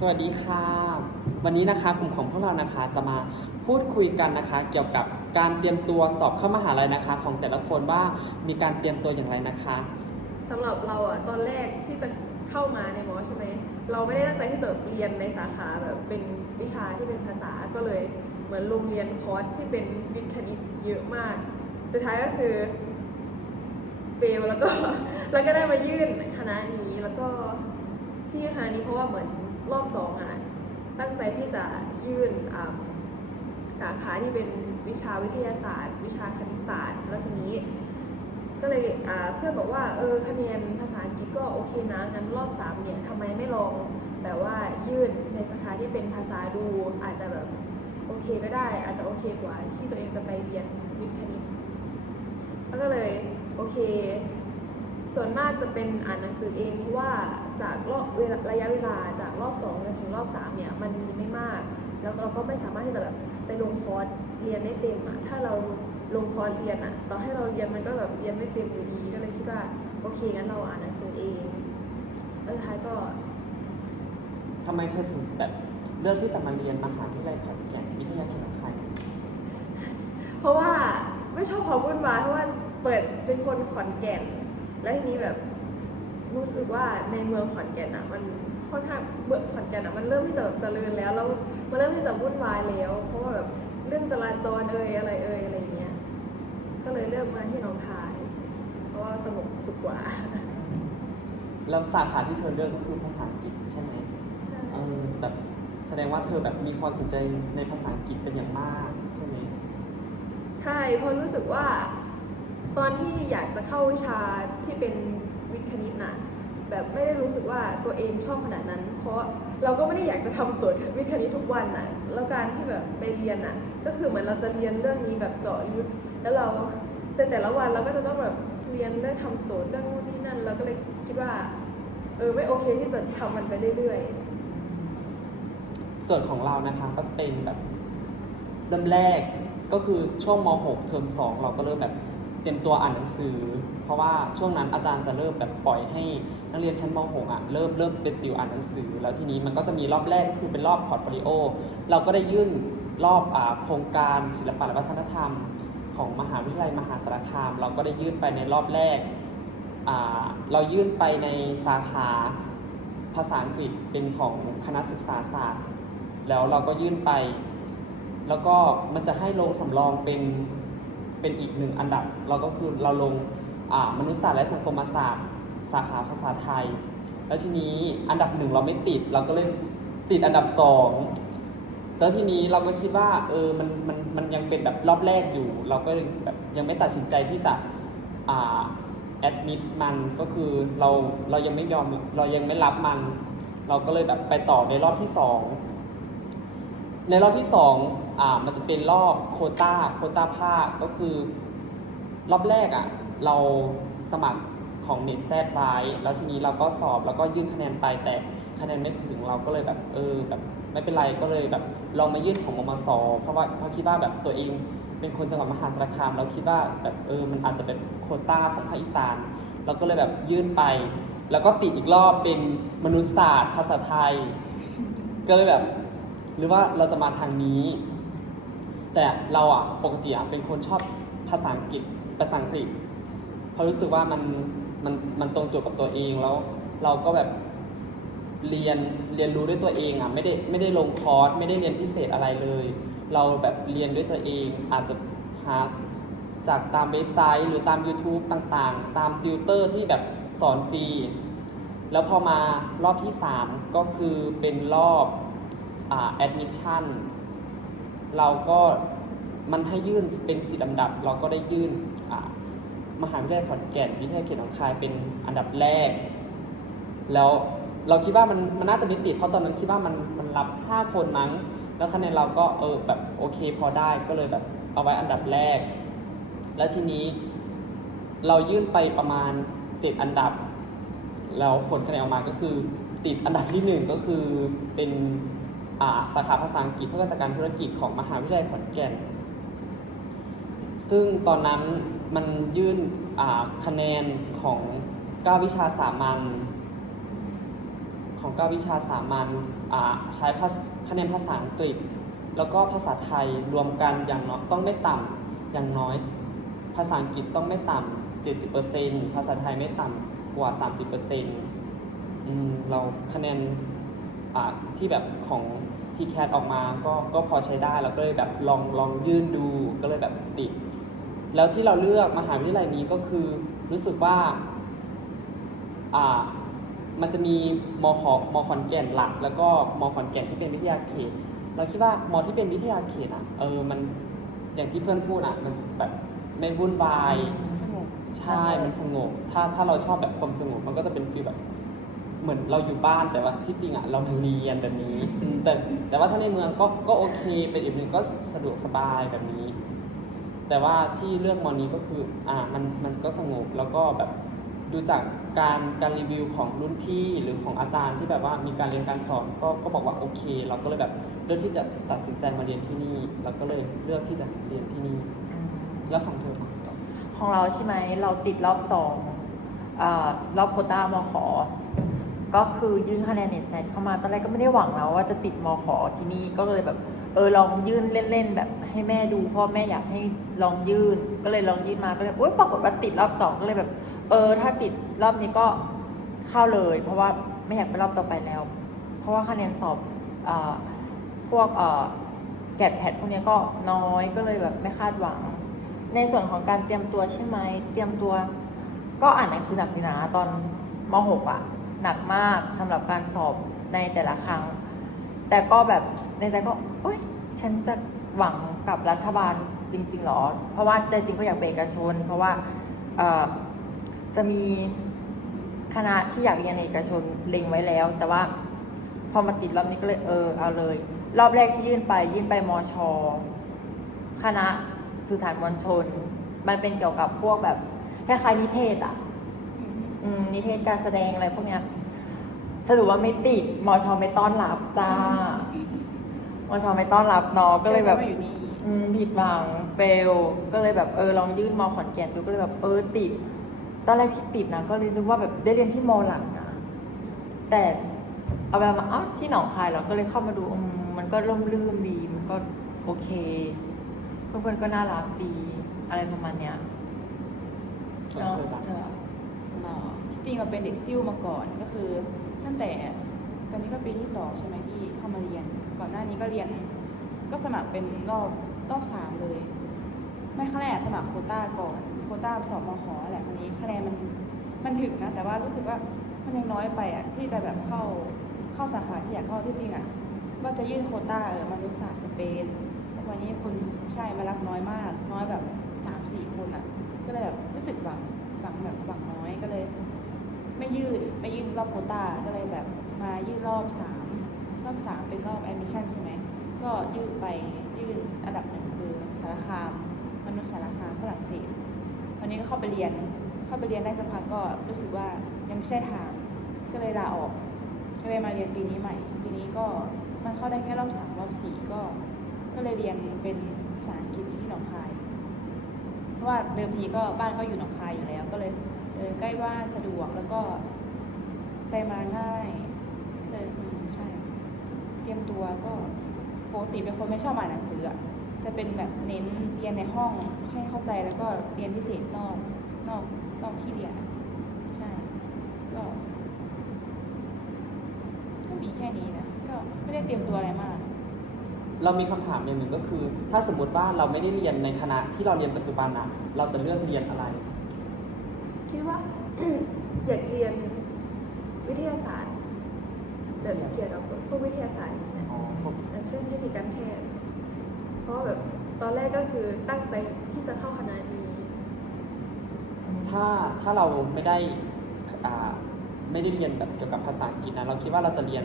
สวัสดีค่ะ วันนี้นะคะกลุ่มของพวกเรานะคะจะมาพูดคุยกันนะคะ เกี่ยวกับการเตรียมตัวสอบเข้ามหาลัยนะคะ ของแต่ละคนว่ามีการเตรียมตัวอย่างไรนะคะสำหรับเราอะตอนแรกที่จะเข้ามาในมอใช่ไหมเราไม่ได้ตั้งใจที่จะเรียนในสาขาแบบเป็นวิชาที่เป็นภาษาก็เลยเหมือนลงเรียนคอร์สที่เป็นวิทย์คณิตเยอะมาก สุดท้ายก็คือเฟลแล้วก็แล้วก็ได้มายื่นคณะนี้แล้วก็ที่คณะนี้เพราะว่าเหมือน รอบสองอะตั้งใจที่จะยื่นสาขาที่เป็นวิชาวิทยาศาสตร์ วิชาคณิตศาสตร์ แล้วทีนี้ ก็เลยเพื่อนบอกว่าเออคะแนนภาษาอังกฤษก็โอเคนะงั้นรอบสามเนี่ยทำไมไม่ลองแบบว่ายื่นในสาขาที่เป็นภาษาดูอาจจะแบบโอเคก็ได้ อาจจะโอเคกว่าที่ตัวเองจะไปเรียนวิทย์คณิตแล้วก็เลยโอเค ส่วนมากจะเป็นอ่านหนังสือเองเพราะว่าจากรอบระยะเวลาจาก รอบสองจนถึงรอบสามเนี่ยมันมีไม่มาก แล้วเราก็ไม่สามารถที่จะแบบไปลงคอร์สเรียนได้เต็มอะถ้าเราลงคอร์สเรียนอะต่อให้เราเรียนมันก็แบบเรียนไม่เต็มอยู่ดีก็เลยคิดว่าโอเคงั้นเราอ่านหนังสือเองแล้วท้ายก็ทำไมเธอถึงแบบเลือกที่จะมาเรียนมหาวิทยาลัยขอนแก่นวิทยาเขตองคายเพราะว่าไม่ชอบความวุ่นวายเพราะว่าเปิดเป็นคนขอนแก่น แล้วทีนี้แบบรู้สึกว่าในเมืองขอนแก่นอะมัน ค่อนข้างเมืองขอนแก่นอะมันเริ่มที่จะแบบเจริญแล้วแล้วมันเริ่มที่จะวุ่นวายแล้ว เพราะว่าแบบเรื่องจราจรเอ่ยอะไรเอ่ยอะไรอย่างเงี้ยก็เลยเลือกมาที่หนองคาย เพราะว่าสงบสุขกว่าแล้วสาขาที่เธอเลือกก็คือภาษาอังกฤษใช่ไหมเออแบบแสดงว่าเธอแบบมีความสนใจในภาษาอังกฤษเป็นอย่างมากใช่ไหมใช่เพราะรู้สึกว่า ตอนที่อยากจะเข้าวิชาที่เป็นวิทย์คณิตน่ะ แบบไม่ได้รู้สึกว่าตัวเองชอบขนาดนั้น เพราะเราก็ไม่ได้อยากจะทำโจทย์วิทย์คณิตทุกวันน่ะแล้วการที่แบบไปเรียนน่ะ ก็คือเหมือนเราจะเรียนเรื่องนี้แบบเจาะลึกแล้วเราแต่แต่ละวันเราก็จะต้องแบบเรียนเรื่องทำโจทย์เรื่องนู่นนี่นั่นเราก็เลยคิดว่า เออไม่โอเคที่จะทำมันไปเรื่อยๆส่วนของเรานะคะก็จะเป็นแบบเริ่มแรกก็คือช่วงม .6 เทอม2 เราก็เริ่มแบบ รียมตัวอ่านหนังสือ เพราะว่าช่วงนั้นอาจารย์จะเริ่มแบบปล่อยให้นักเรียนชั้นม .6 อะเริ่มเริ่มเป็นติวอ่านหนังสือ แล้วทีนี้มันก็จะมีรอบแรกคือเป็นรอบพอร์ตโฟลิโอเราก็ได้ยื่นรอบอโครงการศิลปะและวัฒนธรรม ของมหาวิทยาลัยมหาสารคาม เราก็ได้ยื่นไปในรอบแรก เรายื่นไปในสาขาภาษาอังกฤษเป็นของคณะศึกษาศาสตร์ แล้วเราก็ยื่นไป แล้วก็มันจะให้ลงสำรองเป็น เป็นอีกหนึ่งอันดับ เราก็คือเราลงมนุษยศาสตร์และสังคมศาสตร์ สาขาภาษาไทย แล้วทีนี้อันดับหนึ่งเราไม่ติดเราก็เลยติดอันดับสองแล้วทีนี้เราก็คิดว่าเออมันมันมันยังเป็นแบบรอบแรกอยู่ เราก็แบบยังไม่ตัดสินใจที่จะอ่าแอดมิดมันก็คือเราเรายังไม่ยอมเรายังไม่รับมัน เราก็เลยแบบไปต่อในรอบที่สองในรอบที่สอง อ่ามันจะเป็นรอบโควตาโควตาภาคก็คือ รอบแรกอะ เราสมัครของเน็ตแซดไว้แล้วทีนี้เราก็สอบแล้วก็ยื่นคะแนนไปแต่คะแนนไม่ถึงเราก็เลยแบบเออแบบไม่เป็นไรก็เลยแบบเรามายื่นของมมสเพราะว่าเพราะคิดว่าแบบตัวเองเป็นคนจังหวัดมหาสารคามเราคิดว่าแบบเออมันอาจจะเป็นโควตาของภาคอีสานเราก็เลยแบบยื่นไป แล้วก็ติดอีกรอบเป็นมนุษยศาสตร์ภาษาไทย ก็เลยแบบ หรือว่าเราจะมาทางนี้ แต่เราอะปกติอะเป็นคนชอบภาษาอังกฤษภาษาอังกฤษเพราะรู้สึกว่ามันมันมันตรงจุดกับตัวเองแล้วเราก็แบบเรียนเรียนรู้ด้วยตัวเองอะไม่ได้ไม่ได้ลงคอร์สไม่ได้เรียนพิเศษอะไรเลย เราแบบเรียนด้วยตัวเองอาจจะหาจากตามเว็บไซต์หรือตาม YouTube ต่างๆ ตามติวเตอร์ที่แบบสอนฟรี แล้วพอมารอบที่ 3 ก็คือเป็นรอบอ่า admission เราก็ มันให้ยื่นเป็นสีลำดับ เราก็ได้ยื่นมหาวิทยาลัยขอนแก่นวิทยาเขตหนองคายเป็นอันดับแรก แล้วเราคิดว่ามันมันน่าจะม่ติดเพราะตอนนั้นคิดว่ามันมันรับ 5 คนมั้ง แล้วคะแนนเราก็เออแบบโอเคพอได้ก็เลยแบบเอาไว้อันดับแรก แล้วทีนี้เรายื่นไปประมาณ 7 อันดับ แล้วผลคะแนนออกมาก็คือติดอันดับที่หนึ่งก็คือเป็นอ่าสาขาภาษาอังกฤษเพื่อการจัดการธุรกิจของมหาวิทยาลัยขอนแก่น ซึ่งตอนนั้นมันยื่นคะแนนของ9วิชาสามัญของเก้าวิชาสามัญใช้คะแนนภาษาอังกฤษ แล้วก็ภาษาไทยรวมกันอย่างน้อยต้องไม่ต่ำอย่างน้อย ภาษาอังกฤษต้องไม่ต่ำ70%ภาษาไทยไม่ต่ำกว่า 30%อืมเราคะแนนที่แบบของ t c a t ออกมาก็ก็พอใช้ได้แล้วก็เลยแบบลองลองยื่นดูก็เลยแบบติด แล้วที่เราเลือกมหาวิทยาลัยนี้ก็คือรู้สึกว่าอ่ามันจะมีมขมขอนแก่นหลัก แล้วก็มขอนแก่นที่เป็นวิทยาเขต เราคิดว่ามที่เป็นวิทยาเขตอะเออมันอย่างที่เพื่อนพูดอะมันแบบไม่วุ่นวายใช่มันสงบ ถ้าถ้าเราชอบแบบความสงบมันก็จะเป็นฟีลแบบเหมือนเราอยู่บ้านแต่ว่าที่จริงอะเราเรียนแบบนี้อืมแต่แต่ว่าถ้าในเมืองก็ก็โอเคเป็นอีกหนึ่งก็สะดวกสบายแบบนี้ แต่ว่าที่เลือกมอนี้ก็คืออ่ามันมันก็สงบแล้วก็แบบดูจากการการรีวิวของรุ่นพี่หรือของอาจารย์ที่แบบว่ามีการเรียนการสอนก็ก็บอกว่าโอเค เราก็เลยแบบเลือกที่จะตัดสินใจมาเรียนที่นี่เราก็เลยเลือกที่จะเรียนที่นี่ แล้วของเธอของเราใช่ไหมเราติดรอบสองอารอบโควต้ามขอ ก็คือยื่นคะแนนเน็ตแนทเข้ามาตอนแรกก็ไม่ได้หวังนะว่าจะติดมขอที่นี่ก็เลยแบบ เออลองยื่นเล่นๆแบบให้แม่ดูพ่อแม่อยากให้ลองยื่น ก็เลยลองยื่นมาก็เลยโอ๊ยปรากฏว่าติดรอบสองก็เลยแบบ เออ ถ้าติดรอบนี้ก็เข้าเลย เพราะว่าไม่อยากไปรอบต่อไปแล้ว เพราะว่าคะแนนสอบอาพวกอ่อแกดแพดพวกนี้ก็น้อยก็เลยแบบไม่คาดหวัง ในส่วนของการเตรียมตัวใช่ไหมเตรียมตัว ก็อ่านหนังสือหนักนะตอนม .6 อะหนักมากสำหรับการสอบในแต่ละครั้ง แต่ก็แบบ ในใจก็เอ้ยฉันจะหวังกับรัฐบาลจริงๆหรอ เพราะว่าใจจริงก็อยากเป็นเอกชน เพราะว่าเอ่อจะมีคณะที่อยากเรียนเอกชนเล็งไว้แล้ว แต่ว่าพอมาติดรอบนี้ก็เลยเออเอาเลย รอบแรกที่ยื่นไปยื่นไปมชคณะสื่อสารมวลชน มันเป็นเกี่ยวกับพวกแบบคล้ายๆนิเทศอะอืมนิเทศการแสดงอะไรพวกเนี้ยสรุปว่าไม่ติดมอชอไม่ต้อนรับจ้า มอชอไม่ต้อนรับเนาะก็เลยแบบไม่อยู่นี่อืมผิดหวังเฟล ก็เลยแบบเออลองยื่นมอขอนแก่นดูก็เลยแบบเออติด ตอนแรกที่ติดนะก็เลยนึกว่าแบบได้เรียนที่มอหลังนะแต่เอาไปมาอ้าวที่หนองคายเราก็เลยเข้ามาดูอืมมันก็ร่มรื่นดีมันก็โอเคเพื่อนๆก็น่ารักดีอะไรประมาณเนี้ยของเนาะเธอล่ะเธอเราที่จริงเราเป็นเด็กซิ่วมาก่อนก็คือตั้งแต่ตอนนี้ก็ปีที่สองใช่ไหมที่เข้ามาเรียน ก่อนหน้านี้ก็เรียน ก็สมัครเป็นรอบรอบสามเลย ไม่ขั้นแรกสมัครโคต้าก่อน โคต้าสอบมขอแหละวันนี้คะแนนมันมันถึงนะ แต่ว่ารู้สึกว่ามันยังน้อยไปอะที่จะแบบเข้าเข้าสาขาที่อยากเข้าที่จริงอะว่าจะยื่นโคต้าเออมนุษยศาสตร์สเปนวันนี้คนใช่มารับน้อยมาก น้อยแบบสามสี่คนอะ ก็เลยแบบรู้สึกหวังหวังแบบหวังน้อยก็เลย ไม่ยื่นไม่ยื่นรอบโคต้าก็เลยแบบมายื่นรอบสาม รอบสามเป็นรอบแอดมิชชั่นใช่ไหมก็ยื่นไปยื่นอันดับหนึ่งคือสารคามมนุษยสารคามฝรั่งเศสวันนี้ก็เข้าไปเรียนเข้าไปเรียนได้สักพักก็รู้สึกว่ายังไม่ใช่ทางก็เลยลาออกก็เลยมาเรียนปีนี้ใหม่ ปีนี้ก็มันเข้าได้แค่รอบสามรอบสี่ก็ก็เลยเรียนเป็นภาษาอังกฤษที่หนองคาย เพราะว่าเดิมทีก็บ้านก็อยู่หนองคายอยู่แล้ว ก็เลยเออใกล้บ้านสะดวกแล้วก็ไปมาง่ายเลย รียมตัวก็ปกติเป็นคนไม่ชอบอ่านหนังสืออะจะเป็นแบบเน้นเรียนในห้องให้เข้าใจแล้วก็เรียนพิเศษนอกนอกนอกที่เรียนอะใช่ ก็ก็มีแค่นี้นะก็ไม่ได้เตรียมตัวอะไรมาก เรามีคำถามอย่างหนึ่งก็คือ ถ้าสมมติว่าเราไม่ได้เรียนในคณะที่เราเรียนปัจจุบันอะเราจะเลือกเรียนอะไร คิดว่า อยากเรียนวิทยาศาสตร์ แบบเขียนเอาพวกวิทยาศาสตร์อย่างเงี้ยอ๋อผมอย่างเช่นเทคนิคการแพทย์เพราะแบบตอนแรกก็คือตั้งใจที่จะเข้าคณะนี้ถ้าถ้าเราไม่ได้อ่าไม่ได้เรียนแบบเกี่ยวกับภาษาอังกฤษนะเราคิดว่าเราจะเรียน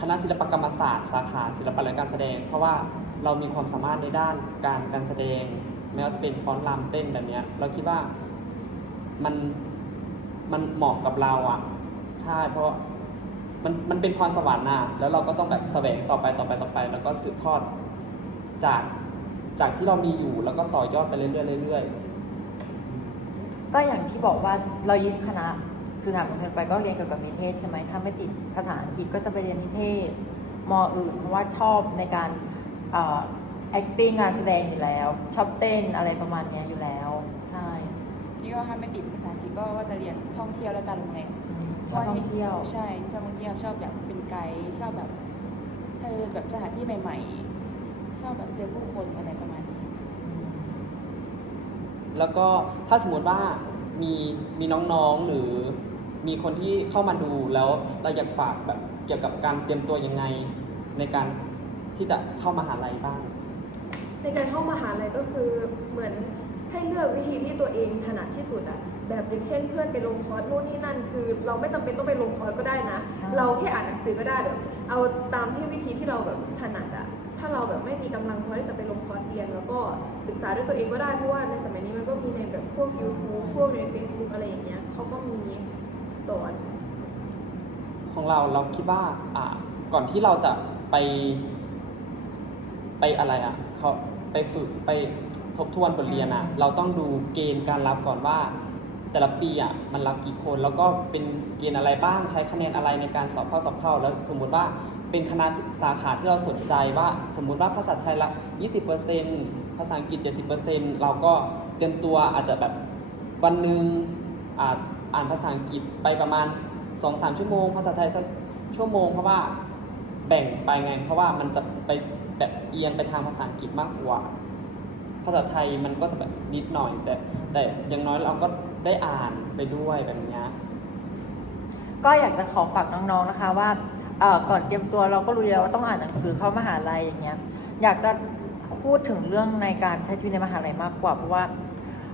คณะศิลปกรรมศาสตร์สาขาศิลปะและการแสดง เพราะว่าเรามีความสามารถในด้านการการแสดงไม่ว่าจะเป็นฟ้อนรำเต้นแบบนี้เราคิดว่ามันมันเหมาะกับเราอะใช่เพราะ มันมันเป็นพรสวรรค์น่ะแล้วเราก็ต้องแบบแสวงต่อไปต่อไปต่อไป แล้วก็สืบทอดจากจากที่เรามีอยู่แล้วก็ต่อยอดไปเรื่อยๆเรื่อยๆก็อย่างที่บอกว่าเรายื่นคณะสื่อถามของเธอไปก็เรียนเกี่ยวกับนิเทศใช่ไหมถ้าไม่ติดภาษาอังกฤษก็จะไปเรียนนิเทศมออื่นเพราะว่าชอบในการเอ่อ acting งานแสดงอยู่แล้ว ชอบเต้นอะไรประมาณเนี้ยอยู่แล้ว ใช่นี่ก็ถ้าไม่ติดภาษาอังกฤษก็ว่าจะเรียนท่องเที่ยวและการโรงแรม ชอบท่องเที่ยว ใช่ชอบท่องเที่ยวชอบอยากเป็นไกด์ชอบแบบเออแบบสถานที่ใหม่ ๆ ชอบแบบเจอผู้คนอะไรประมาณนี้แล้วก็ถ้าสมมติว่ามีมีน้องๆหรือมีคนที่เข้ามาดูแล้วเราอยากฝากแบบเกี่ยวกับการเตรียมตัวยังไงในการที่จะเข้ามหาลัยบ้าง ในการเข้ามหาลัยก็คือเหมือนให้เลือกวิธีที่ตัวเองถนัดที่สุดอะ แบบอย่างเช่นเพื่อนไปลงคอร์สนู่นนี่นั่น คือ เราไม่จำเป็นต้องไปลงคอร์สก็ได้นะใช่เราแค่อ่านหนังสือก็ได้แบบเอาตามที่วิธีที่เราแบบถนัดอะถ้าเราแบบไม่มีกำลังพอที่จะไปลงคอร์สเรียน แล้วก็ศึกษาด้วยตัวเองก็ได้เพราะว่าในสมัยนี้มันก็มีในแบบพวก YouTube พวกใน Facebook อะไรอย่างเงี้ยเขาก็มีสอนของเราเราคิดว่าอ่าก่อนที่เราจะไป ไปอะไรอะเขาไปฝึกไปทบทวนบทเรียนอะ เราต้องดูเกณฑ์การรับก่อนว่า แต่ละปีอะมันรับกี่คนแล้วก็เป็นเกณฑ์อะไรบ้างใช้คะแนนอะไรในการสอบเข้าสอบเข้า แล้วสมมุติว่าเป็นคณะสาขาที่เราสนใจว่า สมมุติว่าภาษาไทยละ 20%ภาษาอังกฤษ 70%เราก็เตรียมตัวอาจจะแบบวันหนึ่งอ่าอ่านภาษาอังกฤษไปประมาณ 2-3 ชั่วโมง ภาษาไทยสักชั่วโมงเพราะว่าแบ่งไปไง เพราะว่ามันจะไปแบบเอียงไปทางภาษาอังกฤษมากกว่า ภาษาไทยมันก็จะแบบนิดหน่อยแต่แต่อย่างน้อยเราก็ ได้อ่านไปด้วยแบบเนี้ยก็อยากจะขอฝากน้องๆนะคะว่าเอ่อก่อนเตรียมตัวเราก็รู้อยู่แล้วว่าต้องอ่านหนังสือเข้ามหาลัยอย่างเงี้ยอยากจะพูดถึงเรื่องในการใช้ชีวิตในมหาลัยมากกว่าเพราะว่า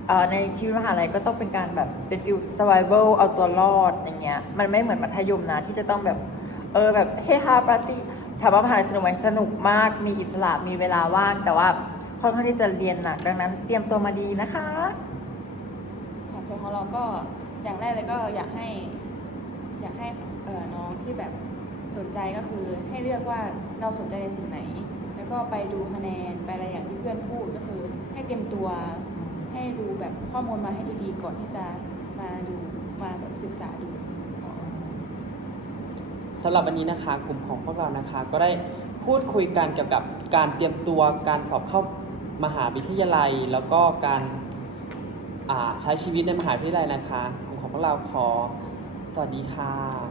เอ่อในชีวิตมหาลัยก็ต้องเป็นการแบบเป็นฟิล survival เอาตัวรอดอย่างเงี้ยมันไม่เหมือนมัธยมนะที่จะต้องแบบเออแบบเฮฮาปาร์ตี้ถามว่ามหาลัยสนุกไหมสนุกมากมีอิสระมีเวลาว่างแต่ว่าค่อนข้างที่จะเรียนหนักดังนั้น เตรียมตัวมาดีนะคะ เราก็อย่างแรกเลยก็อยากให้ อยากให้เอ่อน้องที่แบบสนใจก็คือให้เลือกว่าเราสนใจในสิ่งไหน แล้วก็ไปดูคะแนนไปอะไรอย่างที่เพื่อนพูดก็คือ ให้เตรียมตัวให้ดูแบบข้อมูลมาให้ดีๆก่อนที่จะมาดูมาแบบศึกษาดูสำหรับวันนี้นะคะกลุ่มของพวกเรานะคะ ก็ได้พูดคุยกันเกี่ยวกับการเตรียมตัวการสอบเข้ามหาวิทยาลัย แล้วก็การ ใช้ชีวิตในมหาวิทยาลัยนะคะกลุ่มของพวกเราขอสวัสดีค่ะ